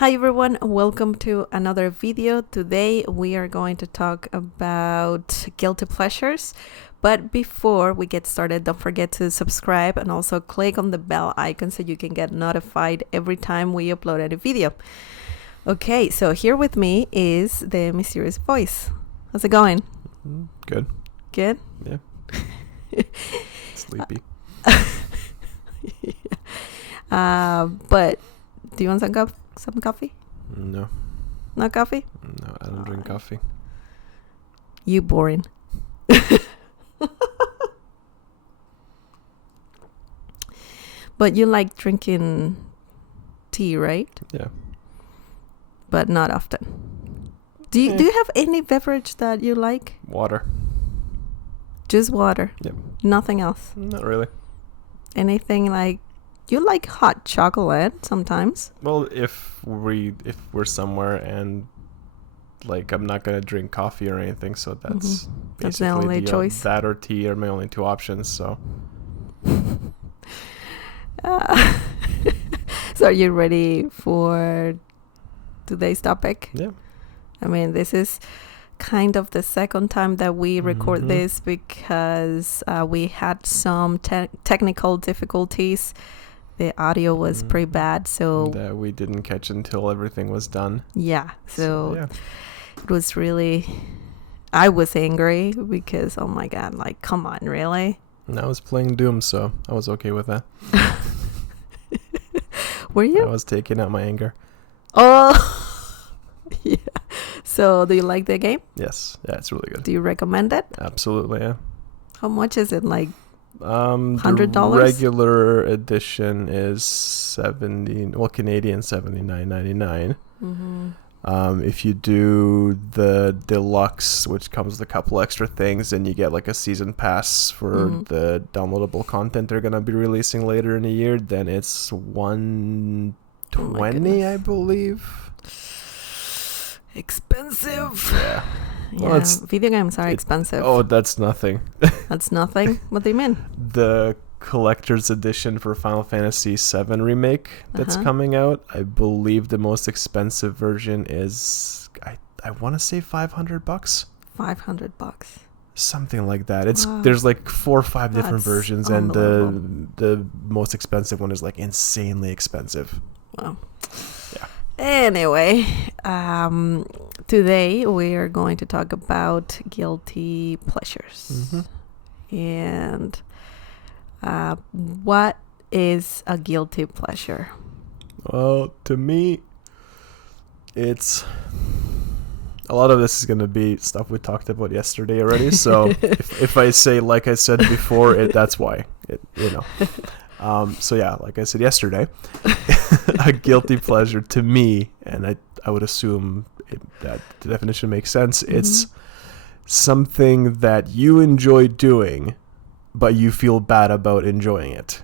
Hi everyone, welcome to another video. Today we are going to talk about guilty pleasures. But before we get started, don't forget to subscribe and also click on the bell icon so you can get notified every time we upload a video. Okay, so here with me is the mysterious voice. How's it going? Good. Good? Yeah. Sleepy. But do you want some coffee? No. Not coffee? No, I don't drink coffee. You boring. But you like drinking tea, right? Yeah. But not often. Do you have any beverage that you like? Water. Just water? Yep. Nothing else? Not really. Anything like... You like hot chocolate sometimes? Well, if we're somewhere and like I'm not gonna drink coffee or anything, so that's That's the only choice. That or tea are my only two options. So. So are you ready for today's topic? Yeah. I mean, this is kind of the second time that we record this because we had some technical difficulties. The audio was pretty bad, so that we didn't catch until everything was done. Yeah, so it was really... I was angry because, oh my god, like, come on, really? And I was playing Doom, so I was okay with that. Were you? I was taking out my anger. Oh, yeah. So, do you like the game? Yes. Yeah, it's really good. Do you recommend it? Absolutely, yeah. How much is it? Like $100? $100? Regular edition is Canadian $79.99. If you do the deluxe, which comes with a couple extra things, then you get like a season pass for the downloadable content they're gonna be releasing later in the year. Then it's $120, I believe. Expensive. Yeah. Yeah, Well, video games are expensive. Oh, that's nothing. That's nothing? What do you mean? The collector's edition for Final Fantasy VII Remake that's coming out, I believe the most expensive version is, I want to say $500. $500. Something like that. Wow. There's like 4 or 5 different versions, and unbelievable. the most expensive one is like insanely expensive. Wow. Yeah. Anyway, today we are going to talk about guilty pleasures. And what is a guilty pleasure? Well, to me, it's... A lot of this is going to be stuff we talked about yesterday already. So if I say, like I said before, that's why. So yeah, like I said yesterday, a guilty pleasure to me, and I would assume that the definition makes sense. It's something that you enjoy doing, but you feel bad about enjoying it.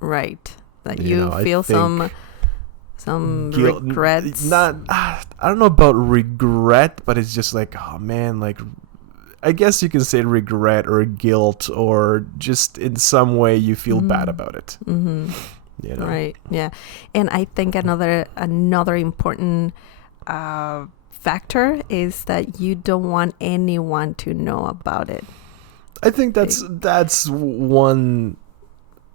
Right. That you feel some regrets. I don't know about regret, but it's just like, oh man, like, I guess you can say regret or guilt, or just in some way you feel bad about it. Right. Yeah. And I think another important factor is that you don't want anyone to know about it. I think that's one.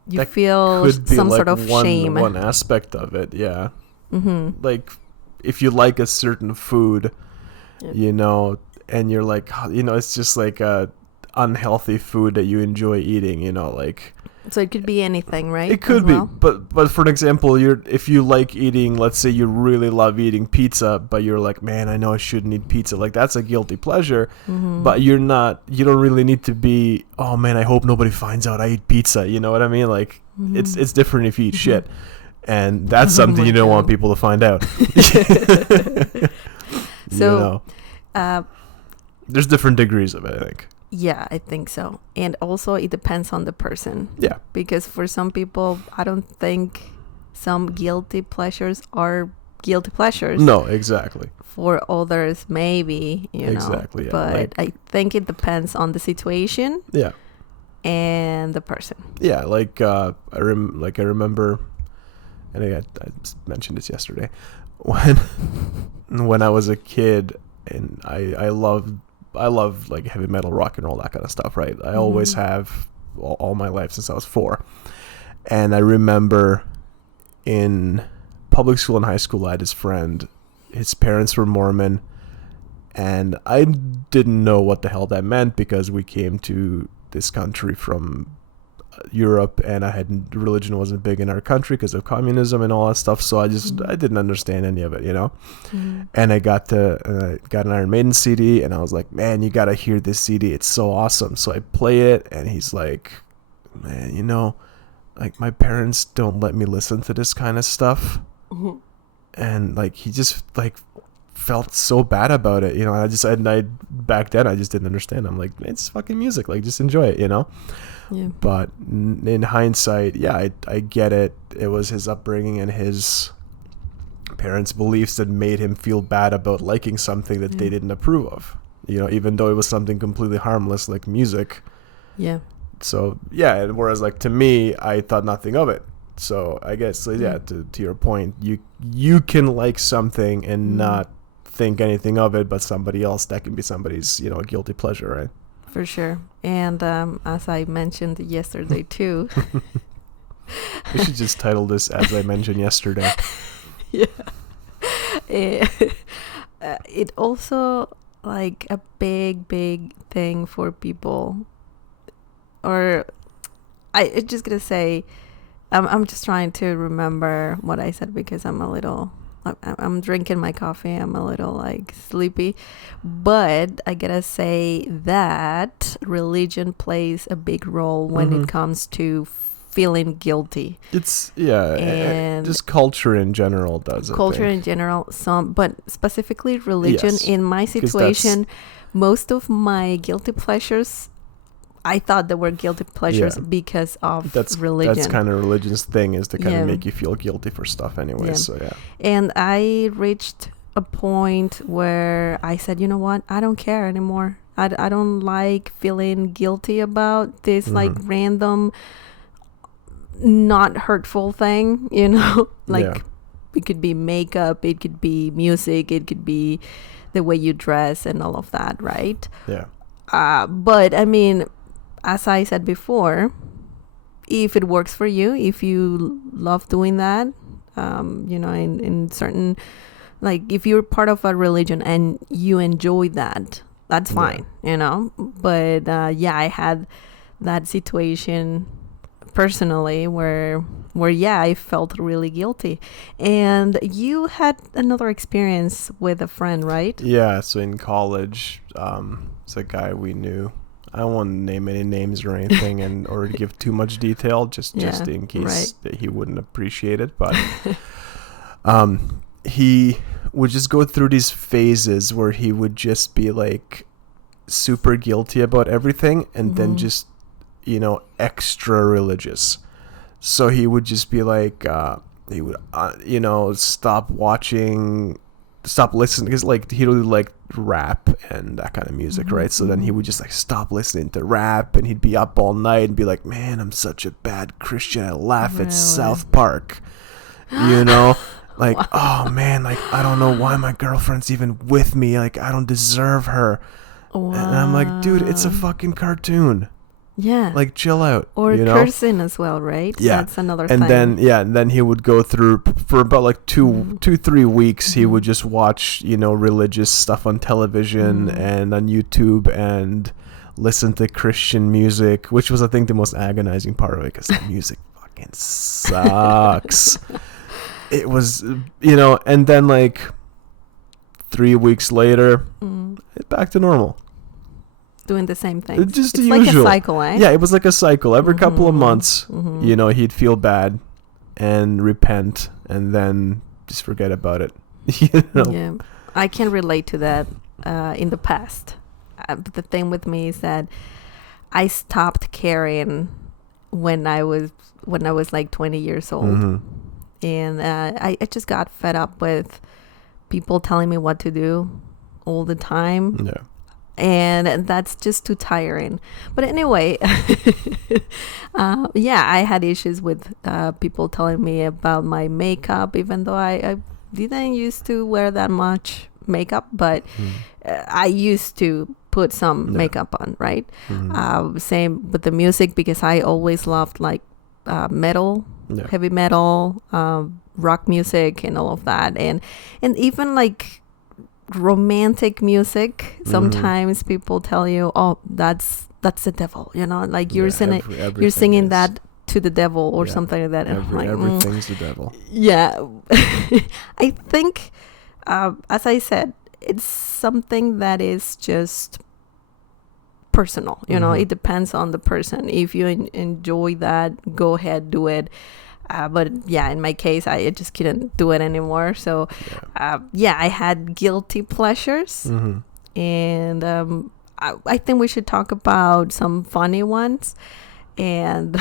You that feel could be some like sort of shame. One aspect of it, yeah. Like, if you like a certain food, and you're like, it's just like a unhealthy food that you enjoy eating, like. So it could be anything, right? It could be, but for an example, if you like eating, let's say you really love eating pizza, but you're like, man, I know I shouldn't eat pizza. Like, that's a guilty pleasure, but you don't really need to be, oh man, I hope nobody finds out I eat pizza. You know what I mean? Like, it's different if you eat shit, and that's something you don't want people to find out. So, there's different degrees of it, I think. Yeah, I think so. And also it depends on the person. Yeah. Because for some people, I don't think some guilty pleasures are guilty pleasures. No, exactly. For others, maybe, exactly, yeah. But I think it depends on the situation. Yeah. And the person. Yeah, like I remember, and I mentioned this yesterday, when when I was a kid, and I love like heavy metal, rock and roll, that kind of stuff, right? I always have all my life since I was 4. And I remember in public school and high school, I had this friend. His parents were Mormon, and I didn't know what the hell that meant because we came to this country from Europe, and religion wasn't big in our country because of communism and all that stuff. So I didn't understand any of it, And I got an Iron Maiden CD, and I was like, man, you gotta hear this CD. It's so awesome. So I play it, and he's like, man, like my parents don't let me listen to this kind of stuff. And like he just like felt so bad about it, I back then I just didn't understand. I'm like, it's fucking music, like just enjoy it, Yeah. But in hindsight, yeah, I get it. It was his upbringing and his parents' beliefs that made him feel bad about liking something that they didn't approve of, even though it was something completely harmless like music. Yeah. So yeah, and whereas like to me, I thought nothing of it. So I guess to your point, you can like something and not think anything of it, but somebody else, that can be somebody's guilty pleasure, right? For sure. And as I mentioned yesterday too. We should just title this "As I Mentioned Yesterday." Yeah. It also like a big thing for people, or I'm just gonna say, I'm just trying to remember what I said because I'm drinking my coffee. I'm a little like sleepy, but I gotta say that religion plays a big role when it comes to feeling guilty. It's and just culture in general does it. Culture in general, but specifically religion. Yes, in my situation, most of my guilty pleasures, I thought they were guilty pleasures because of religion. That's kind of religion's thing, is to kind of make you feel guilty for stuff anyway. Yeah. So yeah. And I reached a point where I said, you know what? I don't care anymore. I don't like feeling guilty about this like random, not hurtful thing, like it could be makeup, it could be music, it could be the way you dress and all of that, right? Yeah. But I mean, as I said before, if it works for you, if you love doing that, in certain, like if you're part of a religion and you enjoy that, that's fine, But I had that situation personally where I felt really guilty. And you had another experience with a friend, right? Yeah. So in college, it's a guy we knew. I don't want to name any names or anything, or give too much detail, just in case that he wouldn't appreciate it. But he would just go through these phases where he would just be like super guilty about everything, and then just extra religious. So he would just be like, he would stop listening, because like he really liked rap and that kind of music, right? So then he would just like stop listening to rap, and he'd be up all night and be like, man, I'm such a bad Christian, I laugh at South Park, like, oh man, like I don't know why my girlfriend's even with me, like I don't deserve her. Wow. And I'm like, dude, it's a fucking cartoon. Yeah. Like, chill out. Or cursing as well, right? Yeah. That's another thing. And then he would go through, for about like 2-3 weeks, he would just watch, religious stuff on television and on YouTube, and listen to Christian music, which was, I think, the most agonizing part of it, because the music fucking sucks. It was, and then like 3 weeks later, back to normal. Doing the same thing. Just it's the like usual. a cycle, eh? Yeah, it was like a cycle. Every couple of months, he'd feel bad and repent, and then just forget about it. Yeah, I can relate to that in the past. But the thing with me is that I stopped caring when I was like 20 years old, and I just got fed up with people telling me what to do all the time. Yeah. And that's just too tiring. But anyway, I had issues with people telling me about my makeup, even though I didn't used to wear that much makeup, but I used to put some makeup on, right? Same with the music, because I always loved like metal, heavy metal, rock music, and all of that, and even like romantic music. Sometimes people tell you, "Oh, that's the devil," like you're singing that to the devil or something like that. And I'm like, everything's the devil. Yeah, I think, as I said, it's something that is just personal. It depends on the person. If you enjoy that, go ahead, do it. But yeah, in my case, I just couldn't do it anymore. So I had guilty pleasures, and I think we should talk about some funny ones. And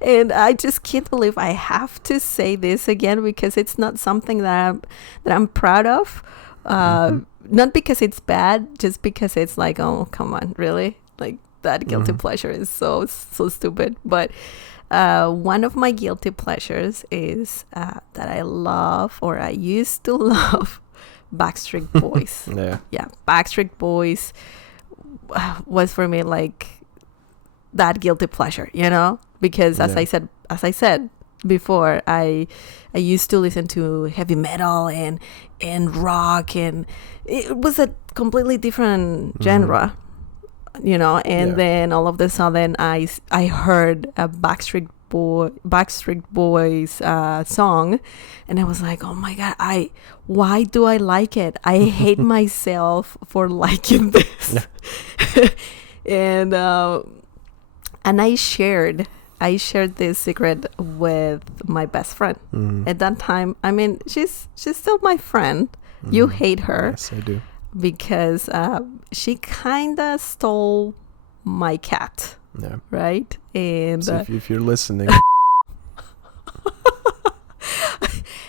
and I just can't believe I have to say this again, because it's not something that I'm proud of. Not because it's bad, just because it's like, oh, come on, really? Like, that guilty pleasure is so stupid. But one of my guilty pleasures is that I love, or I used to love, Backstreet Boys. Yeah, Backstreet Boys was for me like that guilty pleasure, because as I said before, I used to listen to heavy metal and rock, and it was a completely different genre, and then all of a sudden I heard a Backstreet Boys song, and I was like, oh my god, why do I like it? I hate myself for liking this. And I shared this secret with my best friend. At that time, I mean, she's still my friend. You hate her. Yes, I do. Because she kind of stole my cat. Yeah. Right? And so if you're listening,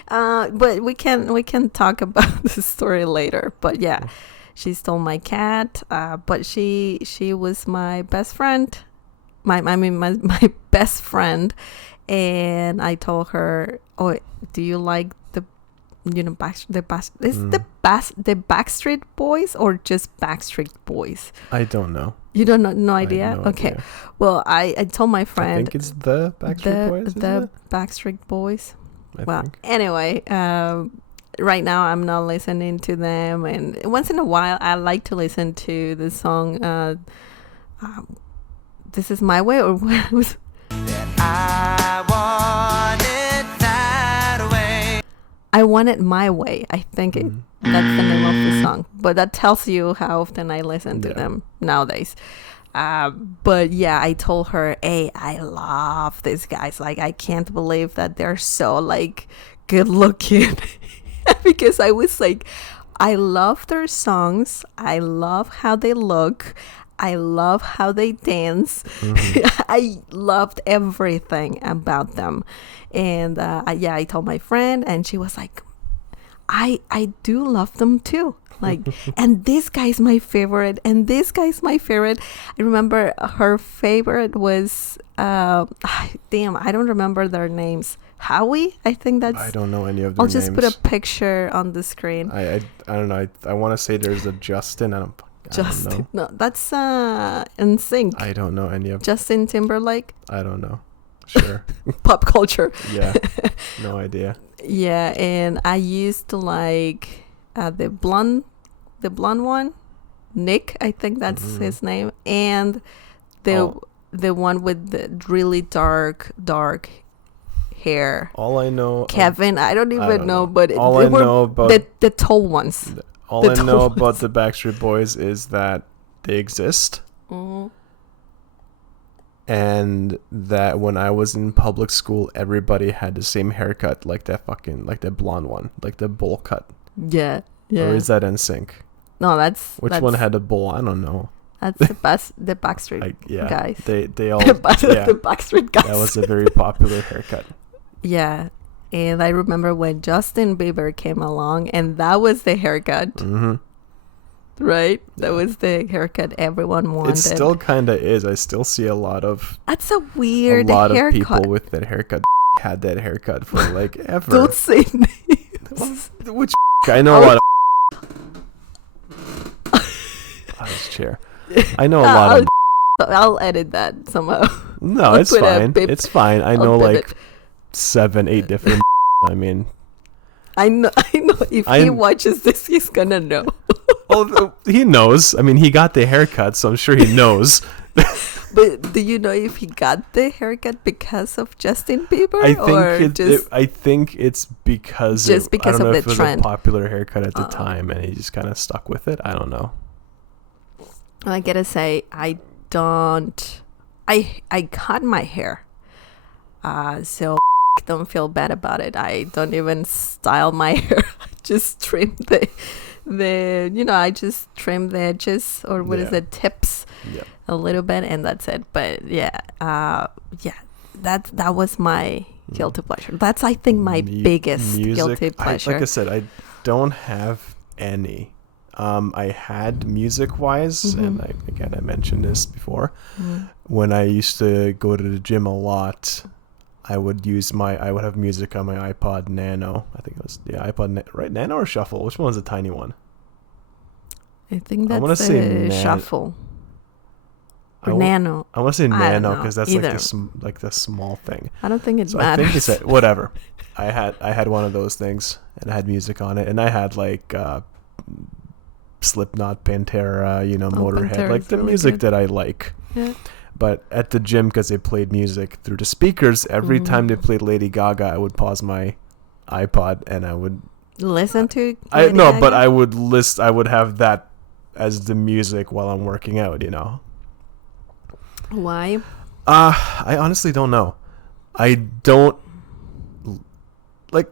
but we can talk about the story later. But yeah, she stole my cat. But she was my best friend. My best friend, and I told her, "Oh, do you like the Backstreet Boys or just Backstreet Boys?" I don't know. You don't know? No idea? I have no Okay. idea. Well, I told my friend. I think it's the Backstreet Boys. The Backstreet Boys. I think. Anyway, right now I'm not listening to them, and once in a while I like to listen to the song. This Is My Way, or what was I want it that way. I Want It My Way. I think that's the name of the song. But that tells you how often I listen to them nowadays. But yeah, I told her, hey, I love these guys. Like, I can't believe that they're so like good looking. Because I was like, I love their songs. I love how they look. I love how they dance. I loved everything about them. And I told my friend, and she was like, I do love them too. Like, and this guy's my favorite, and this guy's my favorite. I remember her favorite was, I don't remember their names. Howie? I think that's... I don't know any of their names. I'll just put a picture on the screen. I don't know. I want to say there's a Justin. I don't know. No, that's NSYNC. I don't know any of Justin Timberlake. I don't know. Sure. Pop culture. Yeah. No idea. Yeah, and I used to like the blonde one, Nick. I think that's his name, and the one with the really dark hair. All I know, Kevin. I don't even know, but all I know about the tall ones. All I know about the Backstreet Boys is that they exist. And that when I was in public school, everybody had the same haircut, like that blonde one, like the bowl cut. Yeah. Or is that NSYNC? No, Which one had a bowl? I don't know. That's the Backstreet guys. They all the Backstreet guys. That was a very popular haircut. Yeah. And I remember when Justin Bieber came along, and that was the haircut. Right? That was the haircut everyone wanted. It still kind of is. I still see a lot of... That's a weird haircut. Of people with that haircut. had that haircut for like ever. Don't say names. Which I know a lot of this chair. I know a lot of I'll edit that somehow. No, I'll it's put a fine. bip. It's fine. I I'll know bip like it. 7-8 different I mean I know if he watches this, he's gonna know. oh, he knows. I mean, he got the haircut, so I'm sure he knows. But do you know if he got the haircut because of Justin Bieber? I think it's because just because I don't of know the if it was trend. a popular haircut at the time, and he just kind of stuck with it. I don't know. I gotta say, I cut my hair, so don't feel bad about it. I don't even style my hair. I just trim the I just trim the edges, or what is it, tips, a little bit, and that's it. But that was my guilty pleasure. That's, I think, my biggest guilty pleasure. Like I said, I don't have any. I had music-wise, and I mentioned this before. When I used to go to the gym a lot, I would have music on my iPod Nano. I think it was iPod right, Nano or Shuffle. Which one was the tiny one? I think that's the Shuffle. Or Nano. I want to say Nano because that's like the small thing. I don't think it so matters. I think it's whatever. I had one of those things, and I had music on it, and I had like Slipknot, Pantera, Motorhead, Pantera's like the really music good. that I like. Yeah. But at the gym, because they played music through the speakers, every time they played Lady Gaga, I would pause my iPod and I would listen to. But I would have that as the music while I'm working out. Why? I honestly don't know. I don't like.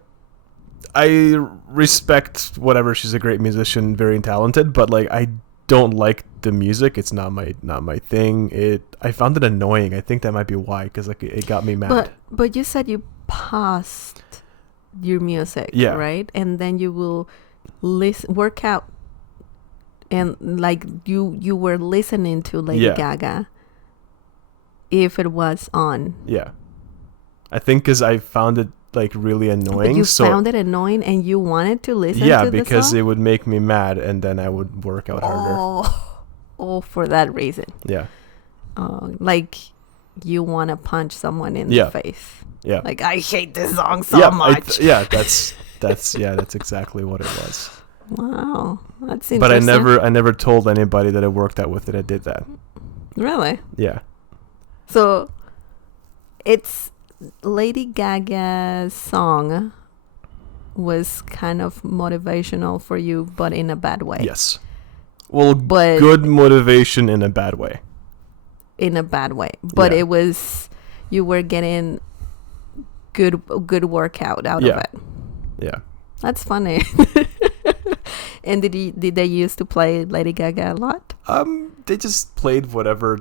I respect whatever. She's a great musician, very talented, but like I don't like the music. It's not my thing. I found it annoying. I think that might be why, because like it got me mad. But you said you paused your music, right? And then you will work out, and like you were listening to Lady Gaga if it was on. Yeah, I think because I found it like really annoying. But you found it annoying and you wanted to listen to the song? Yeah, because it would make me mad, and then I would work out harder. Oh, for that reason. Yeah. Like you want to punch someone in the face. Yeah. Like, I hate this song so much. That's exactly what it was. Wow, that's interesting. But I never told anybody that I worked out with it. I did that. Really? Yeah. So it's Lady Gaga's song was kind of motivational for you, but in a bad way. Yes. Well, but good motivation in a bad way. In a bad way. But it was, you were getting good workout out of it. Yeah. That's funny. And did they used to play Lady Gaga a lot? They just played whatever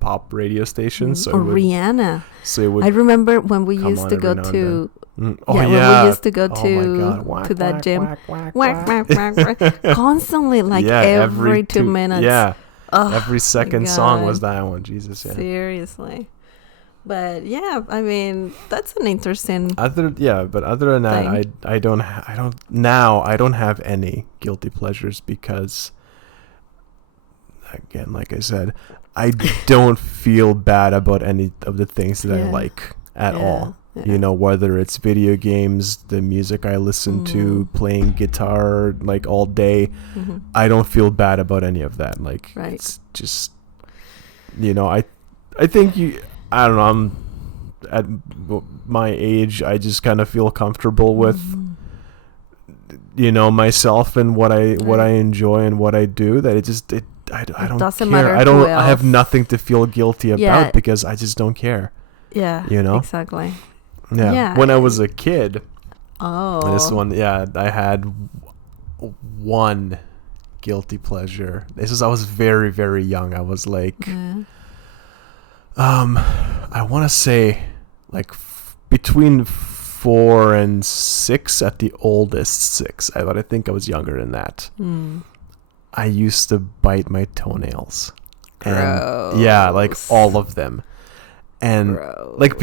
pop radio stations. So or Rihanna. So it would I remember when we used to go to when we used to go to that gym, constantly, like every 2 minutes. Yeah, every second song was that one. Jesus, yeah. Seriously. But yeah, I mean, that's an interesting. But other than that, I don't have any guilty pleasures because, again, like I said, I don't feel bad about any of the things that I like at all. Yeah. Whether it's video games, the music I listen to, playing guitar like all day, I don't feel bad about any of that. Like it's just, I think I don't know. I'm at my age. I just kind of feel comfortable with, myself and what I enjoy and what I do. That I don't doesn't care. Matter I have nothing to feel guilty about because I just don't care. Yeah. Exactly. Yeah. When I was a kid. Oh. This one. Yeah. I had one guilty pleasure. I was very, very young. I was like. I want to say like between 4 and 6 at the oldest 6, but I think I was younger than that. I used to bite my toenails. Gross. And like all of them. And Bro. like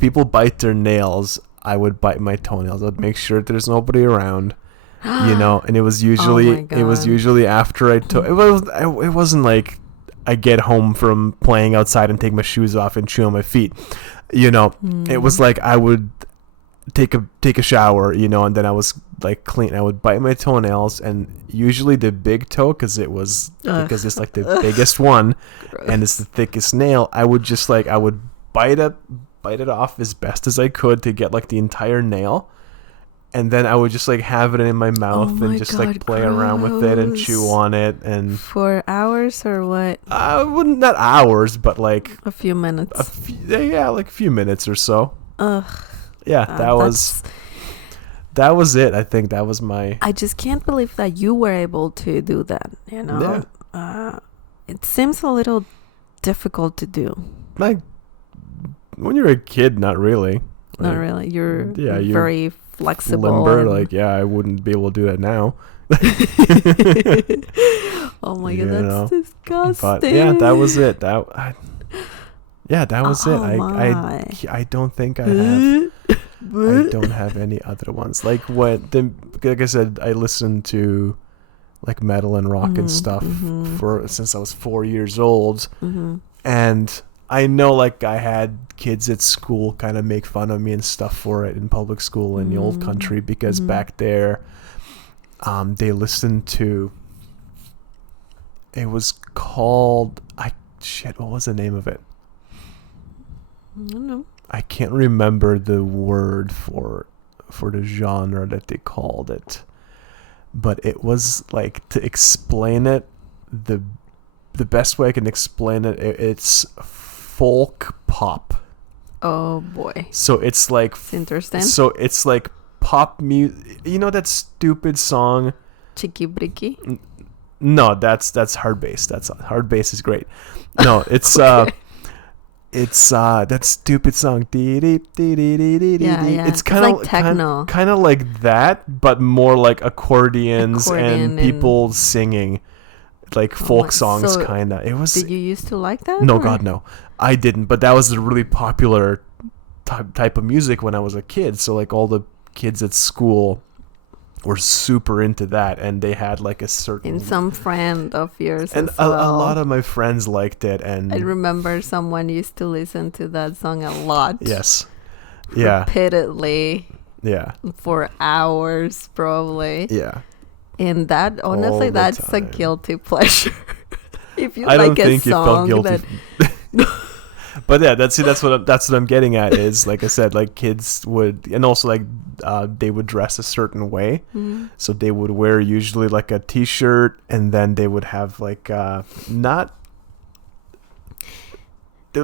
people bite their nails. I would bite my toenails. I'd make sure there's nobody around, and it was usually after I took it wasn't like I get home from playing outside and take my shoes off and chew on my feet. It was like I would take a shower, and then I was like clean. I would bite my toenails, and usually the big toe because it's like the biggest one and it's the thickest nail. I would bite it off as best as I could to get like the entire nail, and then I would just like have it in my mouth and just like play around with it and chew on it. And for hours or what? Not hours, but like a few minutes. Like a few minutes or so. Ugh. Yeah, that was it. I think that was my... I just can't believe that you were able to do that, Yeah. It seems a little difficult to do. Like, when you're a kid, not really. Not Like, really. You're you're very flexible. limber. I wouldn't be able to do that now. Oh my God, that's disgusting. But yeah, that was it. That was it. My. I don't think I have... I don't have any other ones. Like I said, I listened to like metal and rock and stuff since I was 4 years old, and I know like I had kids at school kind of make fun of me and stuff for it in public school in the old country because back there, they listened to. It was called what was the name of it? I don't know. I can't remember the word for the genre that they called it, but it was like, to explain it, the best way I can explain it, it's folk pop. Oh boy. So it's like It's interesting. So it's like pop music. You know that stupid song? Chicky Bricky. No, that's hard bass. That's hard bass is great. No, it's It's that stupid song. Yeah. It's kind of like techno. kind of like that, but more like accordions and people singing, like folk songs, kind of. It was. Did you used to like that? No, or? God, no, I didn't. But that was a really popular type of music when I was a kid. So like all the kids at school were super into that, and they had like a certain... And some friend of yours and as well. a lot of my friends liked it, and I remember someone used to listen to that song a lot. Yes. Yeah. Repeatedly. Yeah. For hours, probably. Yeah. And that, honestly, that's a guilty pleasure. If you I like don't think a song you felt guilty. But yeah, that's what I'm getting at is, like I said, like kids would, and also like they would dress a certain way. Mm-hmm. So they would wear usually like a t-shirt, and then they would have like they're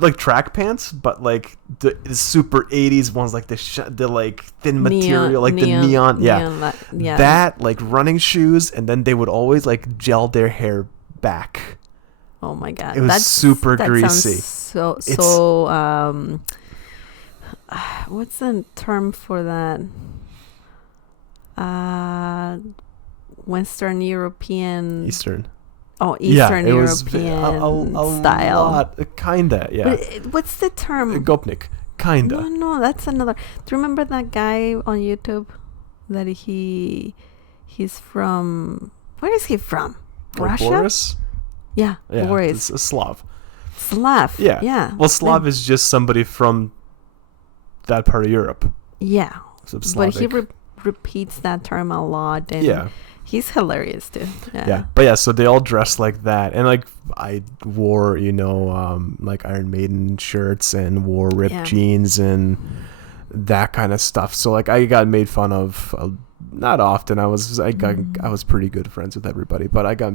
like track pants, but like the super 80s ones, like the like thin material, like the neon, yeah, that, like running shoes, and then they would always like gel their hair back. Oh my God, it was super greasy. So what's the term for that? Western European. Eastern. Oh, Eastern yeah, European a style. Lot, kinda, yeah. But what's the term? Gopnik, kinda. No, that's another. Do you remember that guy on YouTube? That he's from. Where is he from? Russia. Boris? Yeah, Boris. It's a Slav. Slav. Yeah. Well, Slav is just somebody from that part of Europe. Yeah. But he repeats that term a lot, and he's hilarious too. Yeah. But yeah, so they all dress like that, and like I wore, like Iron Maiden shirts and wore ripped jeans and that kind of stuff. So like I got made fun of. Not often. I was pretty good friends with everybody, but I got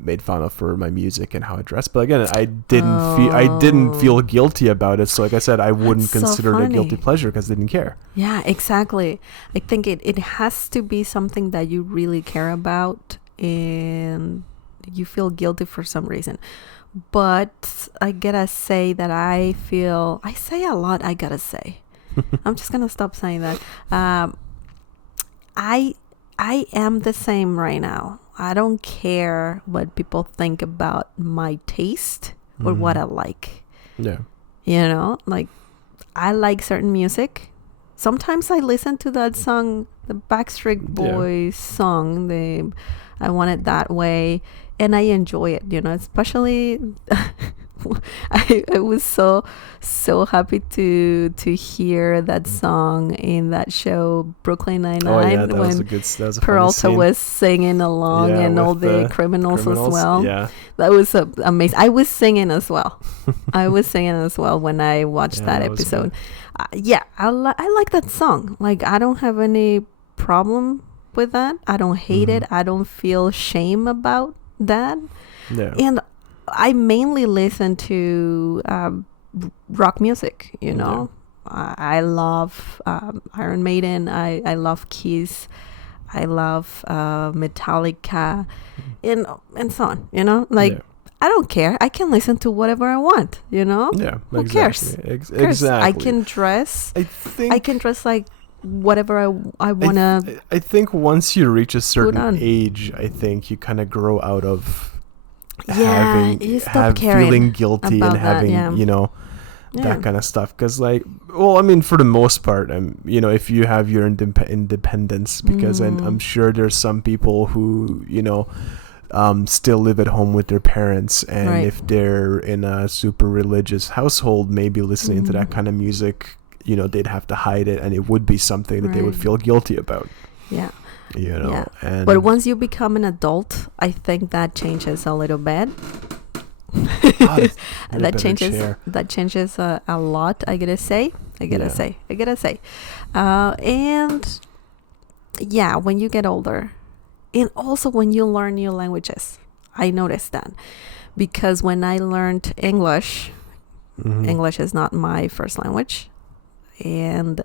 made fun of for my music and how I dress. But again, I didn't feel guilty about it. So like I said, I wouldn't consider it a guilty pleasure because I didn't care. Yeah, exactly. I think it has to be something that you really care about and you feel guilty for some reason. But I gotta say that I say a lot. I gotta say, I'm just gonna stop saying that. I am the same right now. I don't care what people think about my taste or what I like. Yeah. You know, like I like certain music. Sometimes I listen to that song, the Backstreet Boys song, the I Want It That Way, and I enjoy it, you know, especially I was so happy to hear that song in that show Brooklyn Nine-Nine when that was a Peralta funny scene. was singing along and all the criminals as well. Yeah. That was amazing. I was singing as well. When I watched that episode. I like that song. Like, I don't have any problem with that. I don't hate it. I don't feel shame about that. Yeah. And I mainly listen to rock music, you know. I love Iron Maiden. I love Kiss. I love Metallica, and so on, you know. Like, I don't care. I can listen to whatever I want, you know. Yeah, who cares? Exactly. I can dress. I can dress like whatever I wanna. I think once you reach a certain age, I think you kind of grow out of feeling guilty and having you know that kind of stuff. Because I mean, for the most part, you know, if you have your independence, because I'm sure there's some people who, you know, still live at home with their parents, and if they're in a super religious household, maybe listening to that kind of music, you know, they'd have to hide it, and it would be something that they would feel guilty about. You know, but once you become an adult, I think that changes a little bit. That changes a lot. I gotta say. And yeah, when you get older, and also when you learn new languages, I noticed that, because when I learned English, English is not my first language, and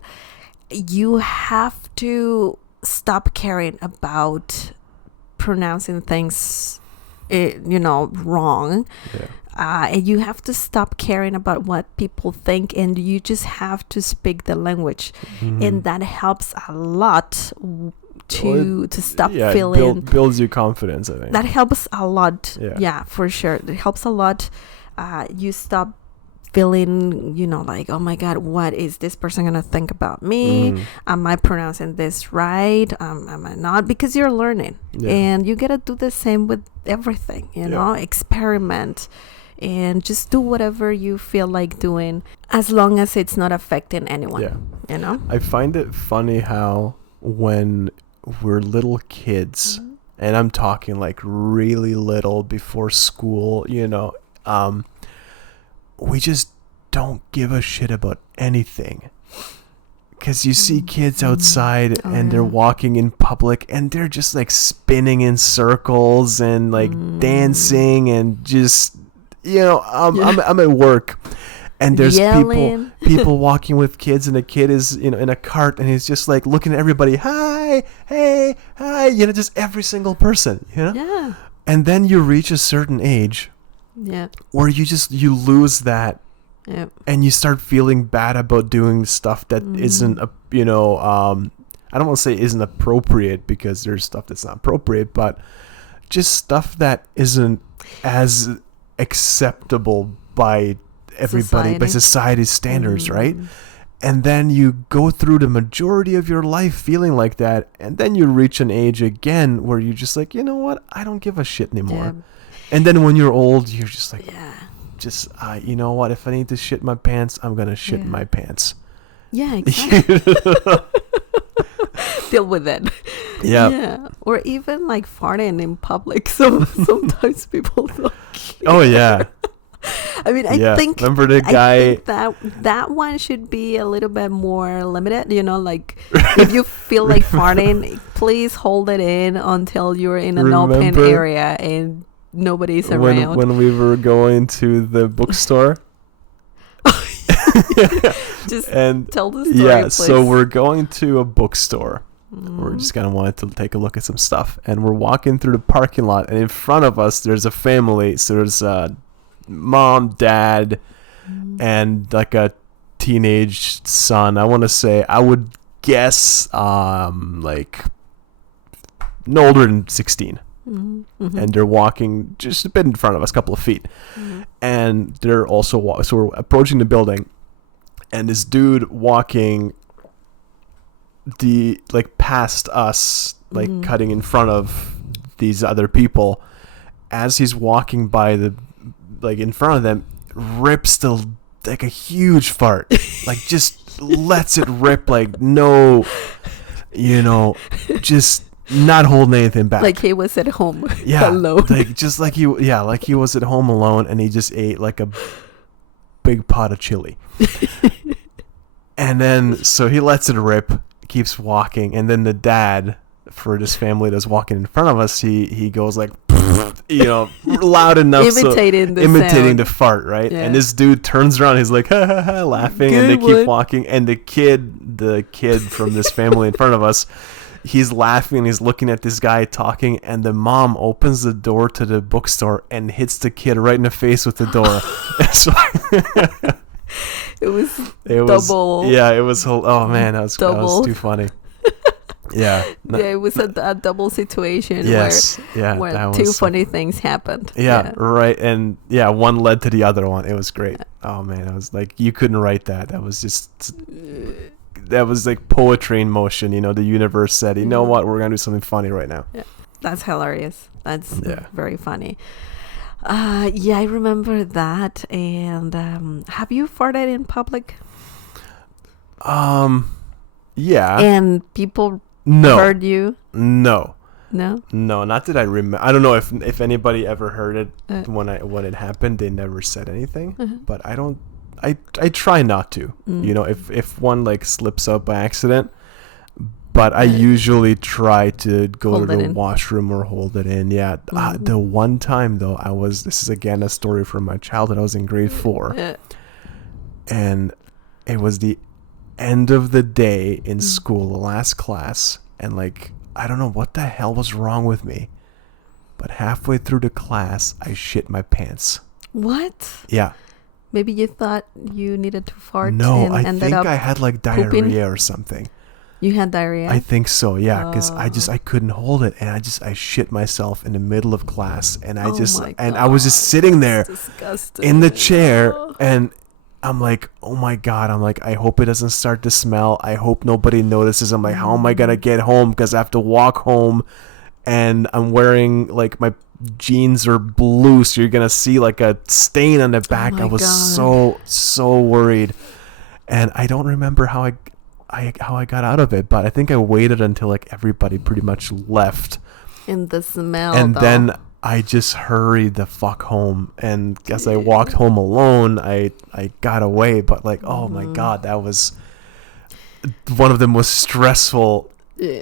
you have to stop caring about pronouncing things, you know, wrong. And you have to stop caring about what people think, and you just have to speak the language, and that helps a lot to stop feeling builds your confidence. I think that helps a lot. Yeah, for sure, it helps a lot. You stop feeling, you know, like, oh my god, what is this person gonna think about me? Am I pronouncing this right? Am I not? Because you're learning, and you gotta do the same with everything, you know. Experiment and just do whatever you feel like doing, as long as it's not affecting anyone. You know, I find it funny how when we're little kids, and I'm talking like really little, before school, you know, we just don't give a shit about anything. Because you see kids outside and they're walking in public, and they're just like spinning in circles and like dancing, and just, you know, I'm at work, and there's people walking with kids, and a kid is, you know, in a cart, and he's just like looking at everybody, hi, hey, hi, you know, just every single person, you know. And then you reach a certain age where you lose that, and you start feeling bad about doing stuff that isn't you know, I don't want to say isn't appropriate, because there's stuff that's not appropriate, but just stuff that isn't as acceptable by everybody, by society's standards, right? And then you go through the majority of your life feeling like that, and then you reach an age again where you're just like, you know what, I don't give a shit anymore. And then when you're old, you're just like, you know what, if I need to shit my pants, I'm gonna shit my pants. Exactly. Deal with it. Or even like farting in public. So sometimes people don't care. I mean, I think, remember the guy, I think that one should be a little bit more limited, you know, like if you feel like farting, please hold it in until you're in an open area and nobody's around. When we were going to the bookstore. Just and tell the story, please. So we're going to a bookstore. We're just kind of wanted to take a look at some stuff, and we're walking through the parking lot, and in front of us there's a family. So there's mom, dad, and like a teenage son. I want to say, I would guess like no older than 16. and they're walking just a bit in front of us, a couple of feet, and they're also so we're approaching the building, and this dude walking past us, like cutting in front of these other people, as he's walking by in front of them, rips a huge fart, like just lets it rip, like no, just not holding anything back. Like he was at home alone. Like he was at home alone, and he just ate like a big pot of chili. And then, so he lets it rip, keeps walking, and then the dad for this family that's walking in front of us, he goes like, loud enough, imitating the fart, right? Yeah. And this dude turns around, he's like, ha ha ha, laughing, and they keep walking, and the kid from this family in front of us, he's laughing, and he's looking at this guy talking, and the mom opens the door to the bookstore and hits the kid right in the face with the door. So it was double. It was. Oh man, that was too funny. Yeah. It was a double situation. Yes. Where two funny things happened. Yeah. Right. And one led to the other one. It was great. Oh man, I was like, you couldn't write that. That was like poetry in motion. The universe said, you know what, we're gonna do something funny right now. Yeah. That's hilarious. That's very funny. I remember that. And have you farted in public? Yeah. And people heard you? No, not that I remember. I don't know if anybody ever heard it when it happened. They never said anything. But I don't. I try not to. If one like slips out by accident. But I usually try to go to the washroom or hold it in. Yeah. The one time though, this is again a story from my childhood. I was in grade 4, and it was the end of the day in school, the last class, and like I don't know what the hell was wrong with me, but halfway through the class, I shit my pants. What? Yeah. Maybe you thought you needed to fart. No, I think I had like diarrhea or something. You had diarrhea? I think so, yeah, because I couldn't hold it, and I shit myself in the middle of class, and I was just sitting there in the chair, and I'm like, oh my God, I hope it doesn't start to smell. I hope nobody notices. I'm like, how am I gonna get home? Because I have to walk home, and I'm wearing like my jeans are blue, so you're gonna see like a stain on the back. I was so worried, and I don't remember how I got out of it, but I think I waited until like everybody pretty much left in the smell, and then I just hurried the fuck home, and as I walked home alone, I got away. But like, oh my God, that was one of the most stressful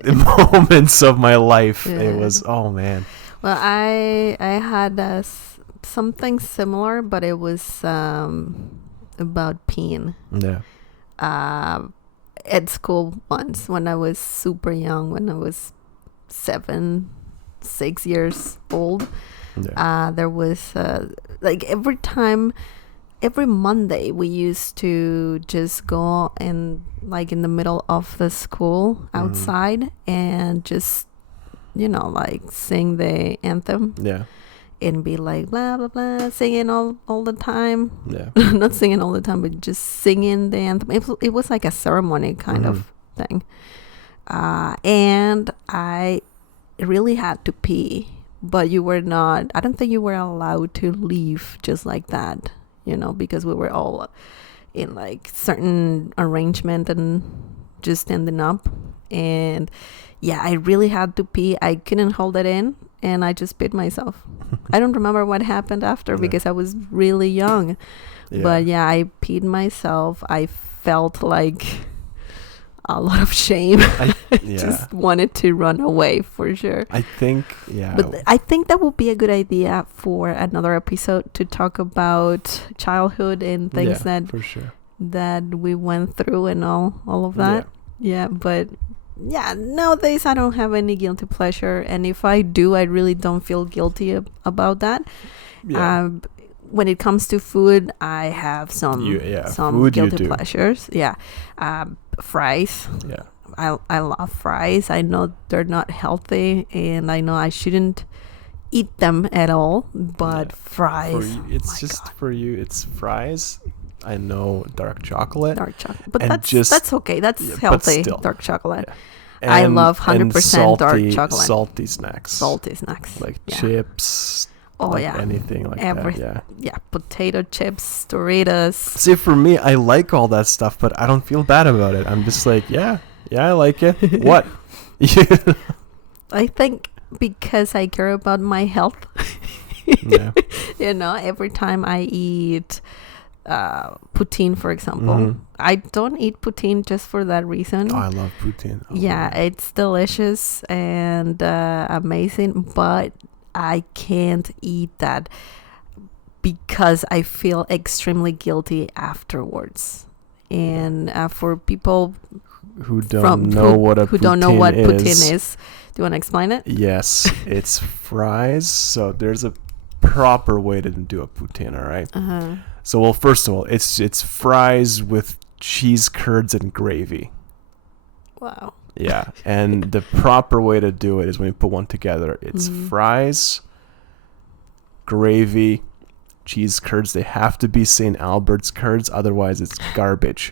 moments of my life. It was, oh man. Well, I had something similar, but it was about peeing. At school once when I was super young, when I was 6 years old. There was like every Monday we used to just go in like in the middle of the school outside and just like sing the anthem. And be like blah blah blah, singing all the time. Not singing all the time, but just singing the anthem. It was like a ceremony kind of thing. And I really had to pee, but I don't think you were allowed to leave just like that, because we were all in like certain arrangement and just standing up. And I really had to pee. I couldn't hold it in, and I just peed myself. I don't remember what happened after because I was really young. But I peed myself. I felt like a lot of shame. I just wanted to run away for sure. I think, But I think that would be a good idea for another episode to talk about childhood and things for sure. that we went through and all of that. But nowadays I don't have any guilty pleasure, and if I do, I really don't feel guilty about that. When it comes to food, I have some guilty pleasures. Fries. I love fries. I know they're not healthy, and I know I shouldn't eat them at all, but Yeah. fries. For you, it's my just God. for you. It's fries. I know dark chocolate. Dark chocolate, but and that's okay. That's yeah, but healthy. still. Dark chocolate. Yeah. I love and 100% dark chocolate. Salty snacks. Salty snacks. Like yeah. chips. Oh like yeah. anything like Everything. that. Yeah. Yeah. Potato chips, Doritos. See, for me, I like all that stuff, but I don't feel bad about it. I'm just like, yeah, I like it. What? I think because I care about my health. Yeah. You know, every time I eat poutine, for example, I don't eat poutine just for that reason. Oh, I love poutine. Oh, yeah, it's delicious and amazing, but I can't eat that because I feel extremely guilty afterwards. And for people who don't know what poutine is, do you want to explain it? Yes, it's fries. So there's a proper way to do a poutine, all right? So, well, first of all, it's fries with cheese curds and gravy. Wow. Yeah, and the proper way to do it is when you put one together. It's fries, gravy, cheese curds. They have to be St. Albert's curds, otherwise it's garbage.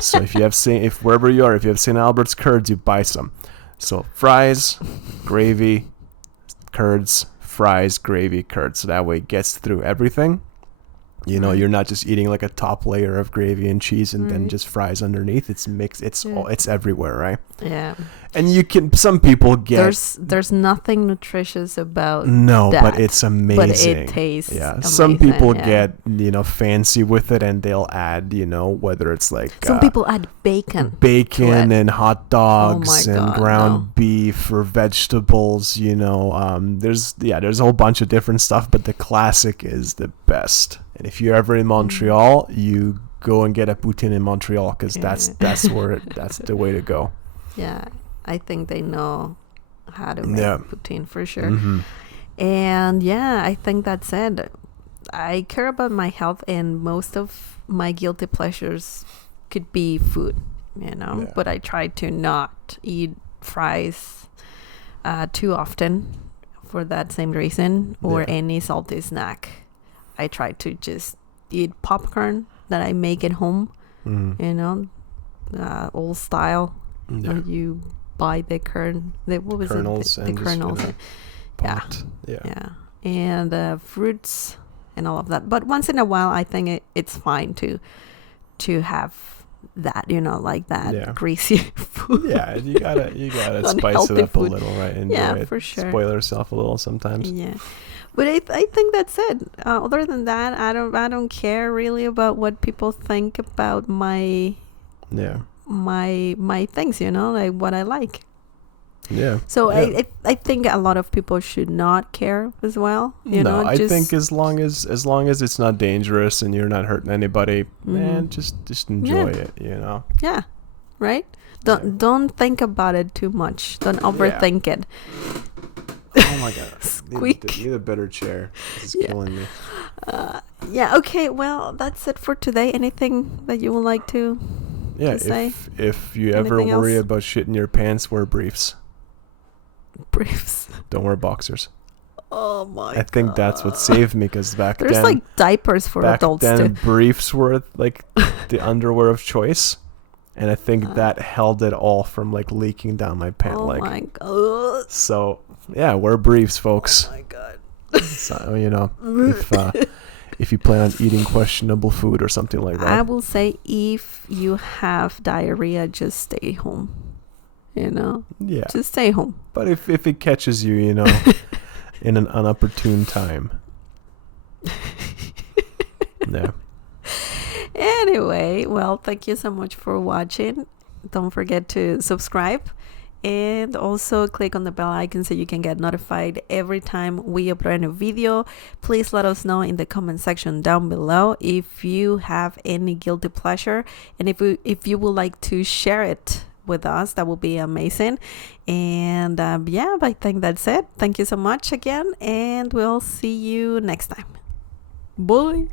So if wherever you are, if you have St. Albert's curds, you buy some. So fries, gravy, curds, fries, gravy, curds. So that way it gets through everything. You know, you're not just eating like a top layer of gravy and cheese and then just fries underneath. It's mixed. It's everywhere, right? Yeah. And some people get there's nothing nutritious about that, but it's amazing. But it tastes amazing, some people get fancy with it and they'll add whether it's like some people add bacon and hot dogs and ground beef or vegetables. There's a whole bunch of different stuff, but the classic is the best. And if you're ever in Montreal, you go and get a poutine in Montreal because that's the way to go. Yeah, I think they know how to make poutine for sure. And I think that's it. I care about my health, and most of my guilty pleasures could be food, but I try to not eat fries too often for that same reason, or any salty snack. I try to just eat popcorn that I make at home, old style. Where you buy the kernels. The kernels. And fruits and all of that. But once in a while, I think it's fine to have that, like that greasy food. Yeah, you gotta spice it up food. A little, right? Enjoy it. For sure. Spoil yourself a little sometimes. Yeah. But I think that's it. Other than that, I don't care really about what people think about my things, like what I like. Yeah. So I think a lot of people should not care as well. I think as long as it's not dangerous and you're not hurting anybody, man, just enjoy it. Yeah. Right. Don't think about it too much. Don't overthink it. Oh my God. Squeak. Need a better chair. This is killing me. Okay. Well, that's it for today. Anything that you would like to say? If you ever worry about shit in your pants, wear briefs. Briefs. Don't wear boxers. Oh my God. I think that's what saved me, because there's like diapers for adults too. Back then, briefs were like the underwear of choice. And I think that held it all from like leaking down my pant leg. Oh my God. So wear briefs, folks. Oh my God. So, if you plan on eating questionable food or something like that. I will say, if you have diarrhea, just stay home. Yeah. Just stay home. But if it catches you, in an unopportune time. Yeah. Anyway, well, thank you so much for watching. Don't forget to subscribe and also click on the bell icon so you can get notified every time we upload a new video. Please let us know in the comment section down below if you have any guilty pleasure, and if you would like to share it with us, that would be amazing. And I think that's it. Thank you so much again, and we'll see you next time. Bye.